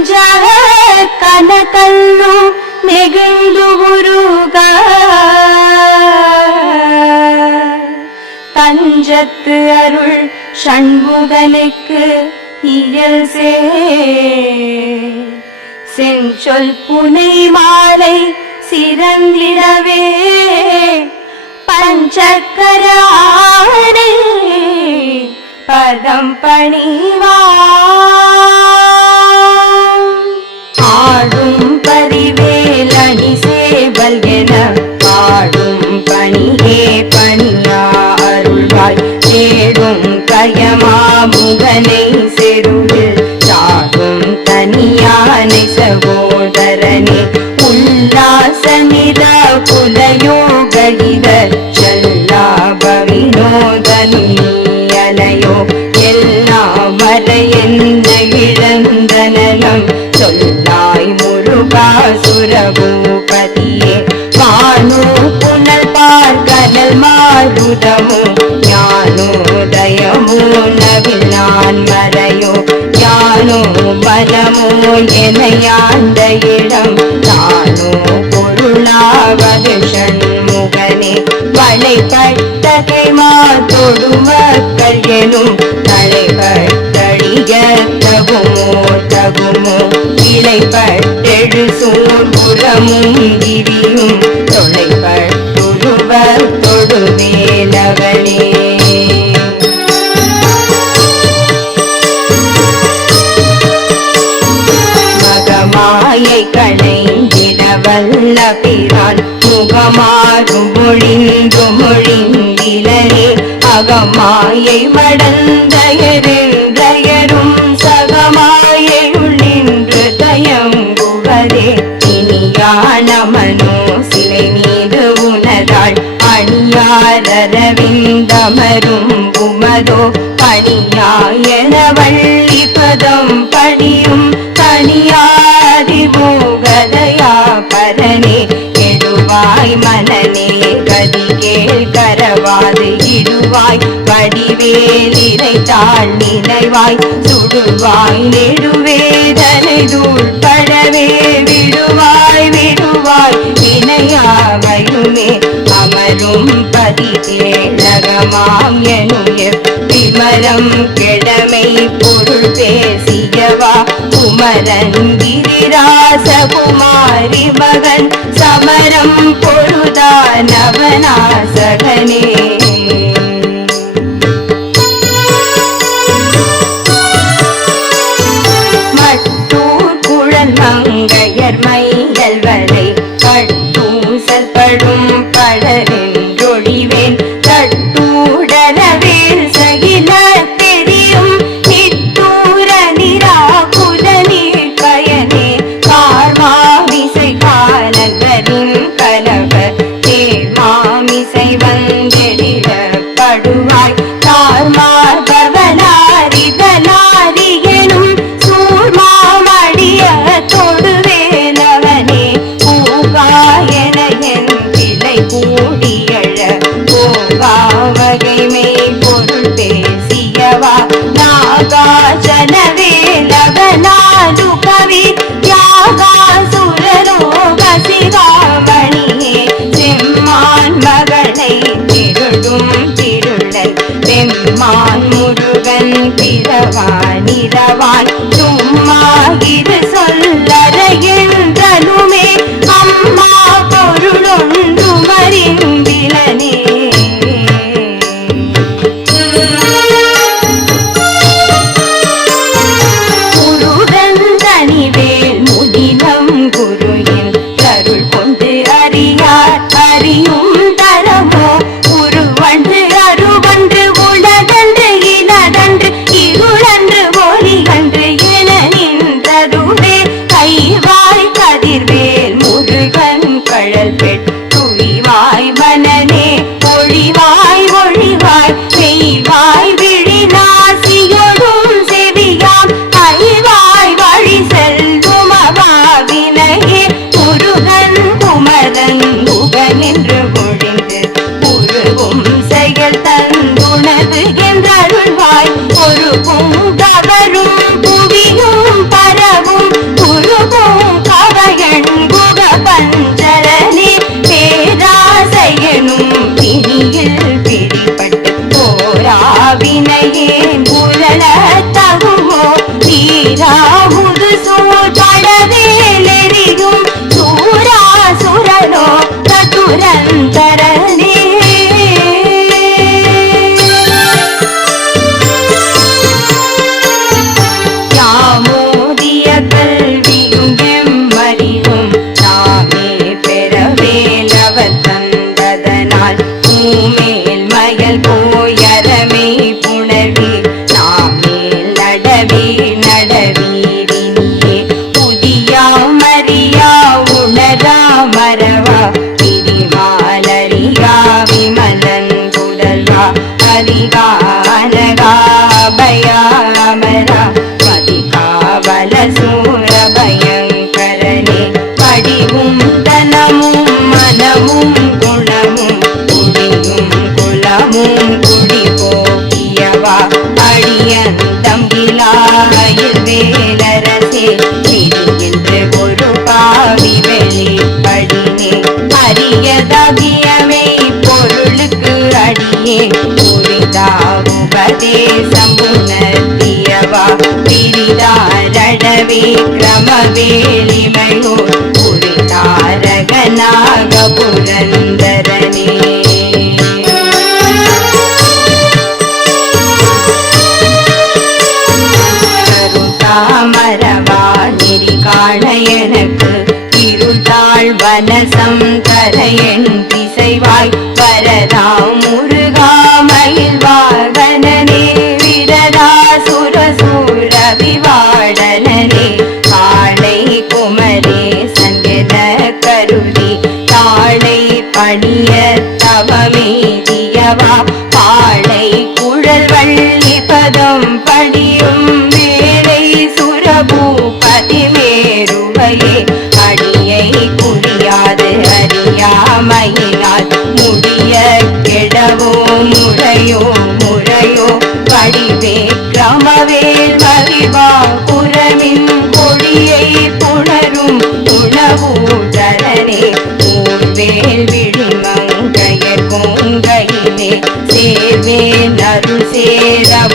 நெஞ்சக கனகல்லு நெகிழ்ந்து உருக தஞ்சத்து அருள் சண்முகனுக்கு இயல் சே செஞ்சொல் புனை மாலை சிறந்திடவே பஞ்சக்கர ஆடை பதம் பணிவாம் என பாடும் பணியே பணியா அருள்வாய். தேடும் கயமா முகனை செருவில் சாடும் தனியானை சகோதரனே. உல்லாச நிற புலயோக செல்லாப வினோதனும் எல்லாம் வரை என்ன இழந்த நலம் சொல்லாய் முருகா சுரபூ பார்க்கனல் மாருதமோ ஞானோதயமோ மறையோ ஞானோ பலமோ எனையாண்ட இடம் நானோ பொருளாவது ஷண்முகனே வளைப்பட்ட கைமா தொடுமக்கள் எனும் தலைப்பட்டடிய தகுமோ தகுமோ இலைப்பட்டெழு சூர்புறமும் திவியும் தொலைப்பட்டுருவ தொடுவேலவனே மகமாயை களைந்திட வல்ல பிரான் முகமாறு மொழிந்து மொழிந்திலனே அகமாயை மடந்தயரின்றயரும் சகமாயை உள்ளின்று தயங்குவதே. இனியான மனோ சிலை அமரும் உமதோ பணியாயன வள்ளி பதம் பணியும் தனியாதிமோகதையா பதனே. எழுவாய் மனநே கதிகேள் கரவாது இடுவாய் வடிவேல் இறைத்தாள் நினைவாய். சுடுவாய் நெடுவேதனை தூள் படவே விடுவாய் விடுவாய். வினையாவையுமே அமரும் பதி கேளகமாம் விமரம் கிழமை பொருள் பேசியவா? குமரன் கிரிராச குமாரி மகன். சமரம் பொழுதானவனாசகனே நவநாசகனே. ఆకాశన వేళ விமலன் புதல்வா கலிகா ದಾಯಿಯೇ ಪುರಿದಾ ಉಪದೇಶಮುನತಿಯವ ಪಿರಿದಾ ರಣವಿಕ್ರಮ ವೇಳಿಮಯೋ காமவேல் மறிவா புறமின் கொடியை புணரும் உணவூடரனே ஊர்வேல் விழிமங்கையர் கொங்கையிலே சேவே நரு சேரவ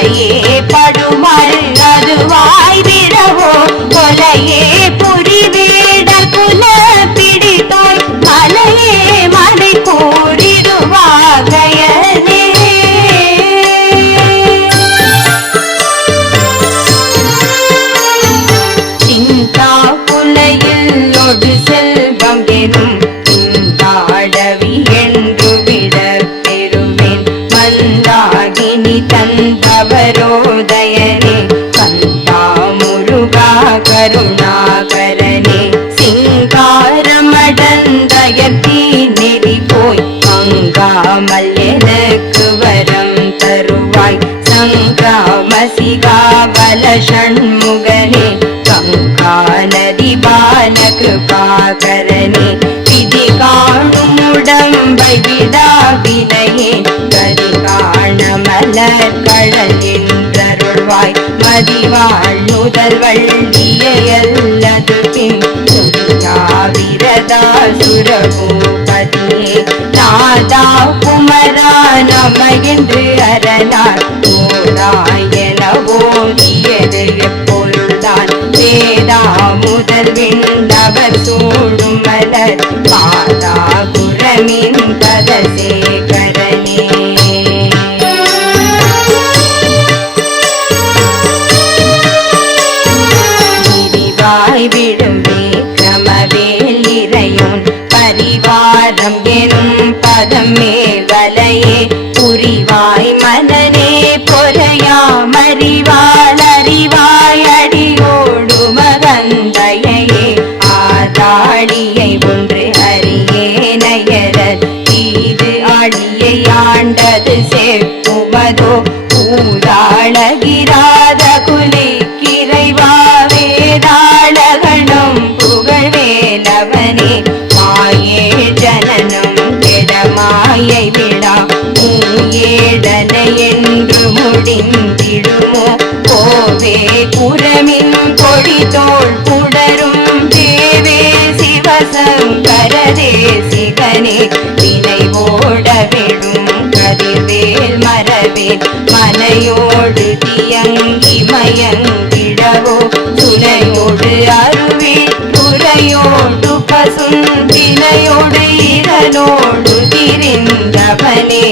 கவலையே படுமாறு dejaron மதிவாள் முதல்வள் ஜியல்லது பின் சுரபூபதியே நாதா குமரா நமகின்று அரணார். போதாயன ஓதியது எப்பொழுதான் வேதா முதல்வின் அவர் சூடும் மலர். மாதா குரமின் பதசே பாதம் மேல் வலையே புரிவாய் மனநே பொறையாமறிவாள் அறிவாய் அடியோடு மகந்தையே ஆதாளியை ஒன்று அறியே நயரத் இது அடியை ஆண்டது செப்பு மாயை விடா. மூடன என்று முடிந்திடுமோ? கோவே புறமின் கொடி தோல் புடரும். தேவே சிவசங்கரதே சிகனே நினைவோட விடும் கதிர்வேல் மரவேல் மலையோடு தியங்கி மயங்கிடவோ? துணையோடு அருவி துறையோடு பசுந்தினையோடு கண்ணோடு திரிந்தவனே.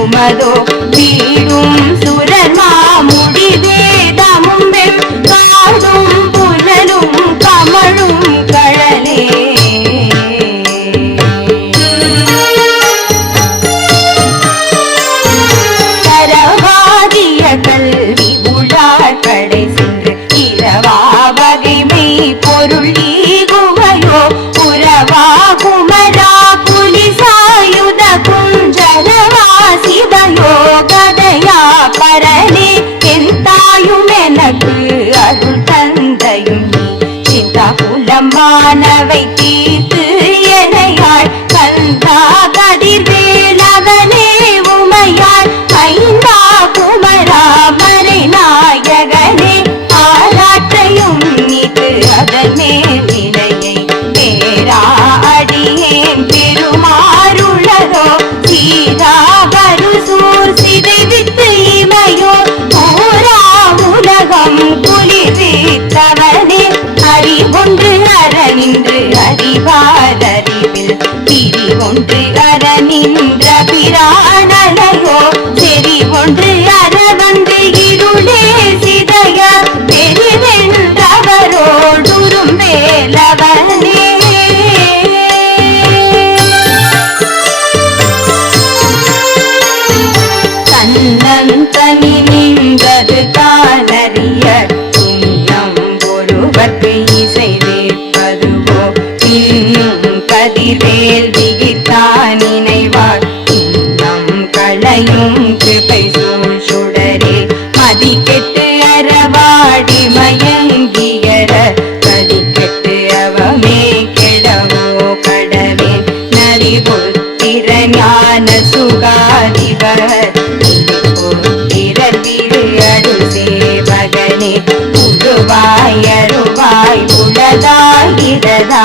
உமதோ பரணி என் தாயும் எனக்கு அருள் தந்தையும். சிதா குலமானவை தீ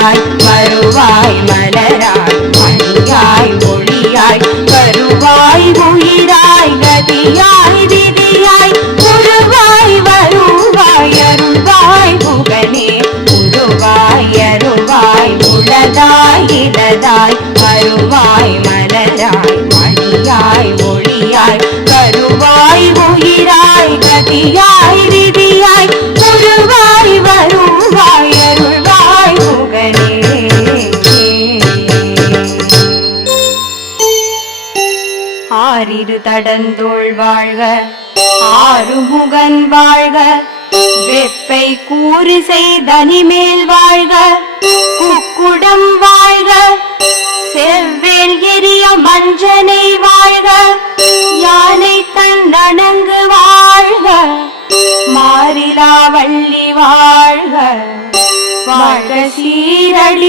I. ஆறிரு தடந்தோள் வாழ்க ஆறுமுகன் வாழ்க வெப்பை கூறிசை தனிமேல் வாழ்க குக்குடம் வாழ்க செவ்வேல் எரிய மஞ்சனை வாழ்க யானை தன்னணங்கு வாழ்க மாறிலா வள்ளி வாழ்க வாழ்க சீரடியாரெல்லாம்